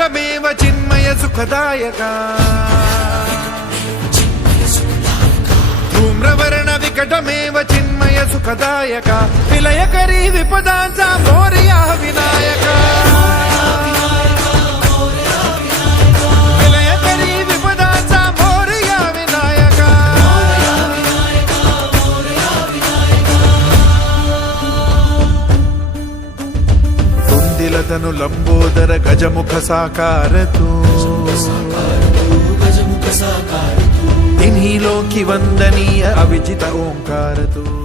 विकटमेव चिन्मय सुखदायका धूम्रवर्ण विकटमेव चिन्मय सुखदायका विलयकरी विपदांचा मोरया विनायका विलयकरी विपदांचा मोरया विनायका कुंदिलतनु लंबोदर गजमुख साकार तू इन्हीं लोकी वंदनीय अविजित ओंकार तू।